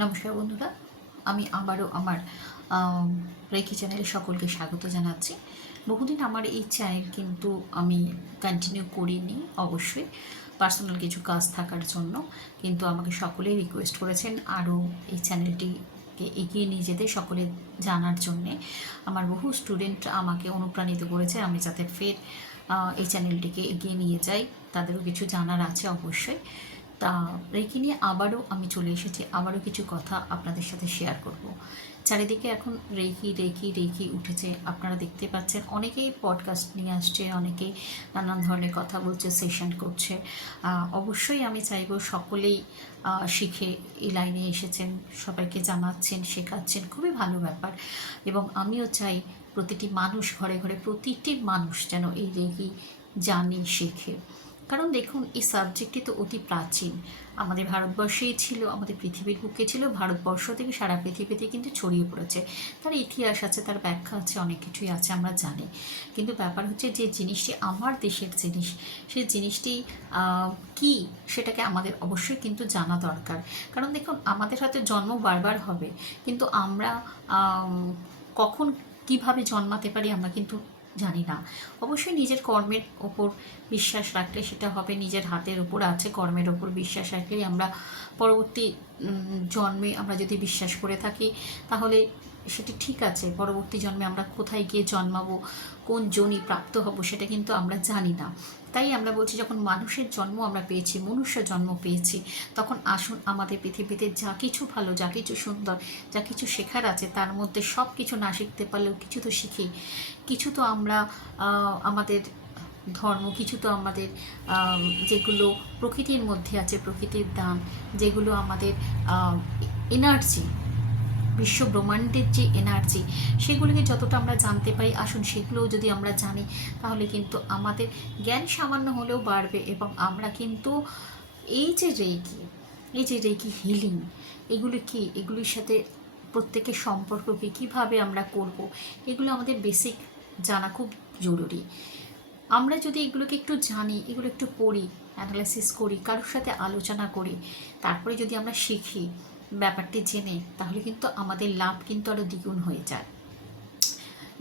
নমস্কার বন্ধুরা, আমি আবারও আমার রেকি চ্যানেলে সকলকে স্বাগত জানাচ্ছি। বহুদিন আমার এই চ্যানেল কিন্তু আমি কন্টিনিউ করিনি, অবশ্যই পার্সোনাল কিছু কাজ থাকার জন্য, কিন্তু আমাকে সকলেই রিকোয়েস্ট করেছেন আরও এই চ্যানেলটিকে এগিয়ে নিয়ে যেতে, সকলে জানার জন্যে। আমার বহু স্টুডেন্ট আমাকে অনুপ্রাণিত করেছে আমি যাতে ফের এই চ্যানেলটিকে এগিয়ে নিয়ে যাই, তাদেরও কিছু জানার আছে অবশ্যই। তা রেকি নিয়ে আবারও আমি চলে এসেছি, আবারও কিছু কথা আপনাদের সাথে শেয়ার করব। চারিদিকে এখন রেকি রেকি রেকি উঠেছে, আপনারা দেখতে পাচ্ছেন। অনেকেই পডকাস্ট নিয়ে আসছে, অনেকেই নানান ধরনের কথা বলছে, সেশন করছে। অবশ্যই আমি চাইব সকলেই শিখে এই লাইনে এসেছেন, সবাইকে জানাচ্ছেন, শেখাচ্ছেন, খুবই ভালো ব্যাপার। এবং আমিও চাই প্রতিটি মানুষ, ঘরে ঘরে প্রতিটি মানুষ যেন এই রেকি জানে, শেখে। কারণ দেখুন, এই সাবজেক্টটি তো অতি প্রাচীন, আমাদের ভারতবর্ষেই ছিল, আমাদের পৃথিবীর বুকে ছিল, ভারতবর্ষ থেকে সারা পৃথিবীতে কিন্তু ছড়িয়ে পড়েছে। তার ইতিহাস আছে, তার ব্যাখ্যা আছে, অনেক কিছুই আছে, আমরা জানি। কিন্তু ব্যাপার হচ্ছে, যে জিনিসটি আমার দেশের জিনিস, সেই জিনিসটি কী, সেটাকে আমাদের অবশ্যই কিন্তু জানা দরকার। কারণ দেখুন, আমাদের হয়তো জন্ম বারবার হবে, কিন্তু আমরা কখন কিভাবে জন্মাতে পারি আমরা কিন্তু জানি না। অবশ্যই নিজের কর্মের ওপর বিশ্বাস রাখলে সেটা হবে, নিজের হাতের ওপর আছে, কর্মের ওপর বিশ্বাস রাখলেই আমরা পরবর্তী জন্মে আমরা যদি বিশ্বাস করে থাকি, তাহলে সেটি ঠিক আছে। পরবর্তী জন্মে আমরা কোথায় গিয়ে জন্মাবো, কোন যোনি প্রাপ্ত হব, সেটা কিন্তু আমরা জানি না। তাই আমরা বলছি, যখন মানুষের জন্ম আমরা পেয়েছি, মনুষ্য জন্ম পেয়েছি, তখন আসুন আমাদের পৃথিবীতে যা কিছু ভালো, যা কিছু সুন্দর, যা কিছু শেখার আছে, তার মধ্যে সব কিছু না শিখতে পারলেও কিছু তো শিখি। কিছু তো আমরা আমাদের ধর্ম, কিছু তো আমাদের যেগুলো প্রকৃতির মধ্যে আছে, প্রকৃতির দান, যেগুলো আমাদের এনার্জি, বিশ্ব ব্রহ্মাণ্ডের যে এনার্জি, সেগুলিকে যতটা আমরা জানতে পারি, আসুন সেগুলোও যদি আমরা জানি, তাহলে কিন্তু আমাদের জ্ঞান সামান্য হলেও বাড়বে। এবং আমরা কিন্তু এই যে রেকি, এই যে রেকি হিলিং, এগুলি কি, এগুলির সাথে প্রত্যেকের সম্পর্ক কী, কীভাবে আমরা করব, এগুলো আমাদের বেসিক জানা খুব জরুরি। আমরা যদি এগুলোকে একটু জানি, এগুলো একটু পড়ি, অ্যানালাইসিস করি, কারোর সাথে আলোচনা করি, তারপরে যদি আমরা শিখি ব্যাপারটি জেনে, তাহলে কিন্তু আমাদের লাভ কিন্তু আরও দ্বিগুণ হয়ে যায়।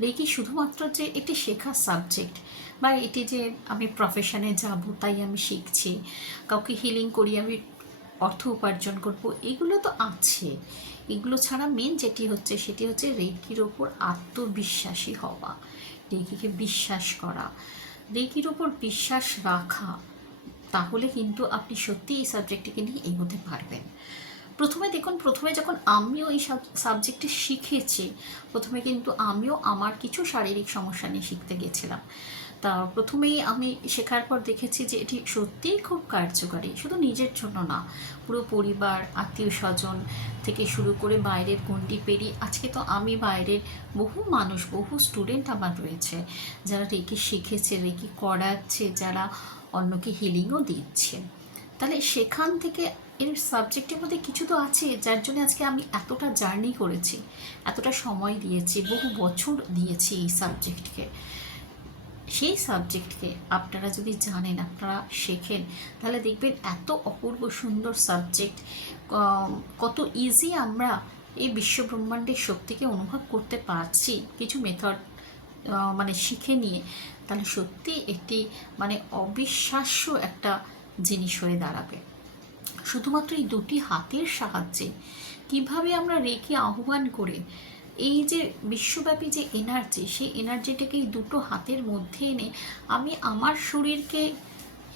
রেকি শুধুমাত্র যে এটি শেখার সাবজেক্ট, বা এটি যে আমি প্রফেশনে যাব তাই আমি শিখছি, কাউকে হিলিং করি আমি অর্থ উপার্জন করব, এগুলো তো আছে। এগুলো ছাড়া মেন যেটি হচ্ছে, সেটি হচ্ছে রেকির ওপর আত্মবিশ্বাসী হওয়া, রেকিকে বিশ্বাস করা, রেকির ওপর বিশ্বাস রাখা। তাহলে কিন্তু আপনি সত্যি এই সাবজেক্টটিকে নিয়ে এগোতে পারবেন। প্রথমে দেখুন, প্রথমে যখন আমিও এই সাবজেক্টটি শিখেছি, প্রথমে কিন্তু আমিও আমার কিছু শারীরিক সমস্যা নিয়ে শিখতে গেছিলাম। তা প্রথমেই আমি শেখার পর দেখেছি যে এটি সত্যিই খুব কার্যকারী, শুধু নিজের জন্য না, পুরো পরিবার, আত্মীয় স্বজন থেকে শুরু করে বাইরের গণ্ডি পেরিয়ে আজকে তো আমি বাইরের বহু মানুষ, বহু স্টুডেন্ট আমার রয়েছে, যারা রেকি শিখেছে, রেকি করাচ্ছে, যারা অন্যকে হিলিংও দিচ্ছে। তাহলে সেখান থেকে এর সাবজেক্টের মধ্যে কিছু তো আছে, যার জন্য আজকে আমি এতটা জার্নি করেছি, এতটা সময় দিয়েছি, বহু বছর দিয়েছি এই সাবজেক্টকে। সেই সাবজেক্টকে আপনারা যদি জানেন, আপনারা শেখেন, তাহলে দেখবেন এত অপূর্ব সুন্দর সাবজেক্ট, কত ইজি আমরা এই বিশ্বব্রহ্মাণ্ডের শক্তিকে অনুভব করতে পারছি কিছু মেথড মানে শিখে নিয়ে। তাহলে সত্যি একটি মানে অবিশ্বাস্য একটা জিনিস হয়ে দাঁড়াবে। শুধুমাত্র এই দুটি হাতের সাহায্যে কিভাবে আমরা রেখে আহ্বান করে এই যে বিশ্বব্যাপী যে এনার্জি, সেই এনার্জিটাকে এই দুটো হাতের মধ্যে এনে আমি আমার শরীরকে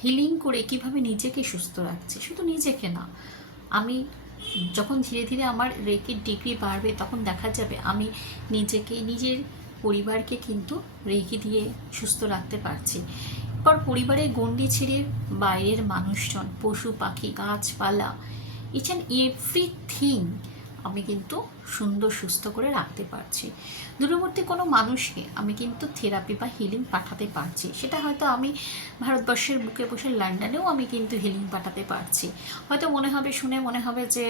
হিলিং করে কিভাবে নিজেকে সুস্থ রাখছি, শুধু নিজেকে না, আমি যখন ধীরে ধীরে আমার রেকির ডিগ্রি বাড়বে, তখন দেখা যাবে আমি নিজেকে, নিজের পরিবারকে কিন্তু রেকি দিয়ে সুস্থ রাখতে পারছি। এরপর পরিবারের গণ্ডি ছেড়ে বাইরের মানুষজন, পশু পাখি, গাছপালা, ইচ অ্যান্ড এভরিথিং আমি কিন্তু সুন্দর সুস্থ করে রাখতে পারছি। দূরবর্তী কোনো মানুষকে আমি কিন্তু থেরাপি বা হিলিং পাঠাতে পারছি। সেটা হয়তো আমি ভারতবর্ষের বুকে বসে লন্ডনেও আমি কিন্তু হিলিং পাঠাতে পারছি। হয়তো মনে হবে, শুনে মনে হবে যে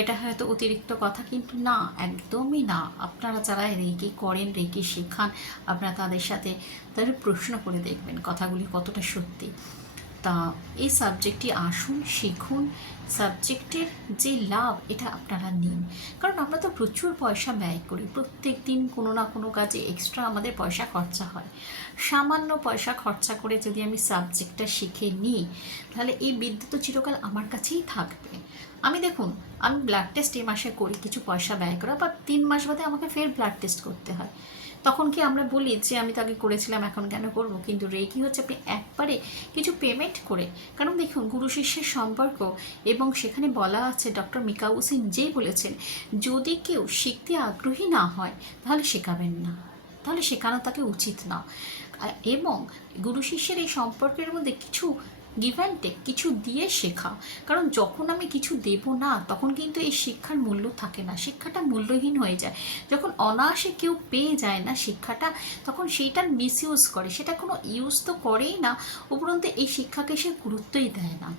এটা হয়তো অতিরিক্ত কথা, কিন্তু না, একদমই না। আপনারা যারা রেকি করেন, রেকি শেখান, আপনারা তাদের সাথে তাদের প্রশ্ন করে দেখবেন কথাগুলি কতটা সত্যি। তা এই সাবজেক্টটি আসুন, শিখুন, সাবজেক্টের যে লাভ এটা আপনারা নিন। কারণ আমরা তো প্রচুর পয়সা ব্যয় করি, প্রত্যেক দিন কোনো না কোনো কাজে এক্সট্রা আমাদের পয়সা খরচা হয়। সামান্য পয়সা খরচা করে যদি আমি সাবজেক্টটা শিখে নিই, তাহলে এই বিদ্যা তো চিরকাল আমার কাছেই থাকবে। আমি দেখুন, আমি ব্লাড টেস্ট এই মাসে করি, কিছু পয়সা ব্যয় করে, আবার 3 মাস বাদে আমাকে ফের ব্লাড টেস্ট করতে হয়। তখন কি আমরা বলি যে আমি তো আগে করেছিলাম, এখন কেন করবো? কিন্তু রেকি হচ্ছে আপনি একবারে কিছু পেমেন্ট করে, কারণ দেখুন গুরু শিষ্যের সম্পর্ক, এবং সেখানে বলা আছে, ডক্টর মিকাউসি নিজেই বলেছেন, যদি কেউ শিখতে আগ্রহী না হয় তাহলে শেখাবেন না, তাহলে শেখানো তাকে উচিত না। এবং গুরু শিষ্যের এই সম্পর্কের মধ্যে কিছু গিভ অ্যান্ড টেক, কিছু দিয়ে শেখা। কারণ যখন আমি কিছু দেব না, তখন কিন্তু এই শিক্ষার মূল্য থাকে না, শিক্ষাটা মূল্যহীন হয়ে যায়। যখন অনায়াসে কেউ পেয়ে যায় না শিক্ষাটা, তখন সেইটার মিসইউজ করে, সেটা কোনো ইউজ তো করেই না, উপরন্তু এই শিক্ষাকে সে গুরুত্বই দেয় না।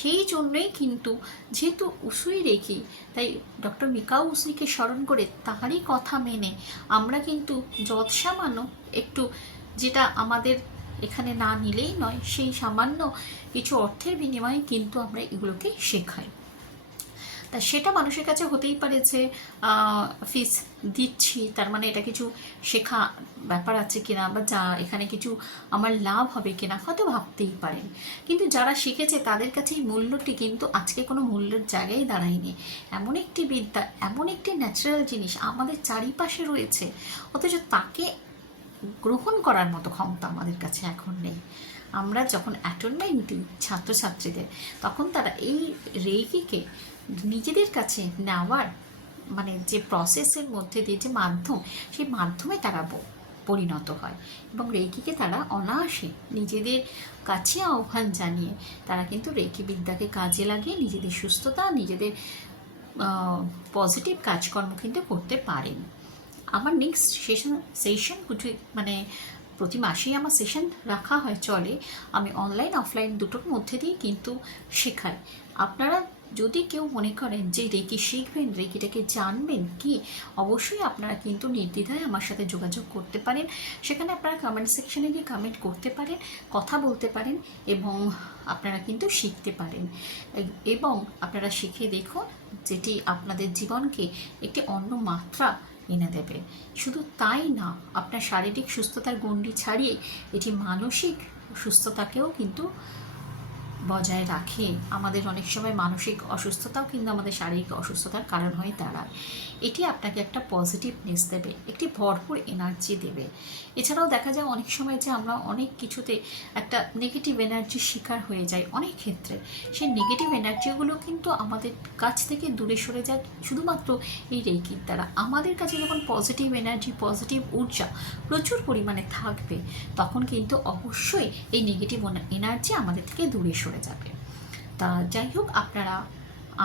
সেই জন্যই কিন্তু, যেহেতু উসুই রেখি, তাই ডক্টর মিকাও উসুইকে স্মরণ করে তাহারই কথা মেনে আমরা কিন্তু যৎসামান্য একটু, যেটা আমাদের এখানে না নিলেই নয়, সেই সামান্য কিছু অর্থের বিনিময়ে কিন্তু আমরা এগুলোকে শেখাই। তা সেটা মানুষের কাছে হতেই পারে যে ফিস দিচ্ছি, তার মানে এটা কিছু শেখা ব্যাপার আছে কিনা, বা যা এখানে কিছু আমার লাভ হবে কিনা, হয়তো ভাবতেই পারেন। কিন্তু যারা শিখেছে তাদের কাছে এই মূল্যটি কিন্তু আজকে কোনো মূল্যের জায়গায় দাঁড়ায়নি। এমন একটি বিদ্যা, এমন একটি ন্যাচারাল জিনিস আমাদের চারিপাশে রয়েছে, অথচ তাকে গ্রহণ করার মতো ক্ষমতা আমাদের কাছে এখন নেই। আমরা যখন অ্যাটেনমেন্ট দিই ছাত্রছাত্রীদের, তখন তারা এই রেকিকে নিজেদের কাছে নেওয়ার, মানে যে প্রসেসের মধ্যে দিয়ে যে মাধ্যম, সেই মাধ্যমে তারা পরিণত হয়, এবং রেকিকে তারা অনায়াসে নিজেদের কাছে আহ্বান জানিয়ে তারা কিন্তু রেকি বিদ্যাকে কাজে লাগিয়ে নিজেদের সুস্থতা, নিজেদের পজিটিভ কাজকর্ম কিন্তু করতে পারেন। আমার নেক্সট সেশন মানে প্রতি মাসেই আমার সেশন রাখা হয়, চলে। আমি অনলাইন অফলাইন দুটোর মধ্যে দিয়ে কিন্তু শেখাই। আপনারা যদি কেউ মনে করেন যে রেকি শিখবেন, রেকিটাকে জানবেন কি, অবশ্যই আপনারা কিন্তু নির্দ্বিধায় আমার সাথে যোগাযোগ করতে পারেন। সেখানে আপনারা কমেন্ট সেকশনে গিয়ে কমেন্ট করতে পারেন, কথা বলতে পারেন, এবং আপনারা কিন্তু শিখতে পারেন। এবং আপনারা শিখে দেখুন, যেটি আপনাদের জীবনকে একটি অন্য মাত্রা এনে দেবে। শুধু তাই না, আপনার শারীরিক সুস্থতার গণ্ডি ছাড়িয়ে এটি মানসিক সুস্থতাকেও কিন্তু বজায় রাখে। আমাদের অনেক সময় মানসিক অসুস্থতাও কিন্তু আমাদের শারীরিক অসুস্থতার কারণ হয়ে দাঁড়ায়। এটি আপনাকে একটা পজিটিভনেস দেবে, একটি ভরপুর এনার্জি দেবে। এছাড়াও দেখা যায় অনেক সময় যে আমরা অনেক কিছুতে একটা নেগেটিভ এনার্জির শিকার হয়ে যাই অনেক ক্ষেত্রে, সেই নেগেটিভ এনার্জিগুলো কিন্তু আমাদের কাছ থেকে দূরে সরে যায় শুধুমাত্র এই রেকির দ্বারা। আমাদের কাছে যখন পজিটিভ এনার্জি, পজিটিভ ঊর্জা প্রচুর পরিমাণে থাকবে, তখন কিন্তু অবশ্যই এই নেগেটিভ এনার্জি আমাদের থেকে দূরে সরে যাবে। তা যাই হোক, আপনারা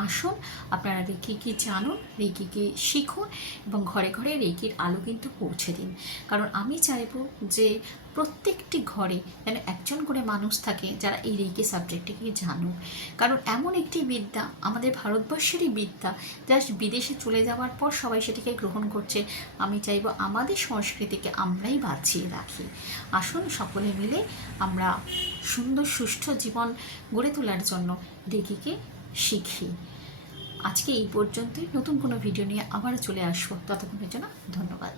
আসুন, আপনারা রেকিকে জানুন, রেকিকে শিখুন, এবং ঘরে ঘরে রেকির আলো কিন্তু পৌঁছে দিন। কারণ আমি চাইবো যে প্রত্যেকটি ঘরে যেন একজন করে মানুষ থাকে যারা এই রেকি সাবজেক্টটিকে জানুক। কারণ এমন একটি বিদ্যা, আমাদের ভারতবর্ষেরই বিদ্যা, যা বিদেশে চলে যাওয়ার পর সবাই সেটিকে গ্রহণ করছে। আমি চাইবো আমাদের সংস্কৃতিকে আমরাই বাঁচিয়ে রাখি। আসুন সকলে মিলে আমরা সুন্দর সুষ্ঠু জীবন গড়ে তোলার জন্য রেকিকে শিখি। আজকে এই পর্যন্তই। নতুন কোনো ভিডিও নিয়ে আবার চলে আসবো, ততক্ষণের জন্য ধন্যবাদ।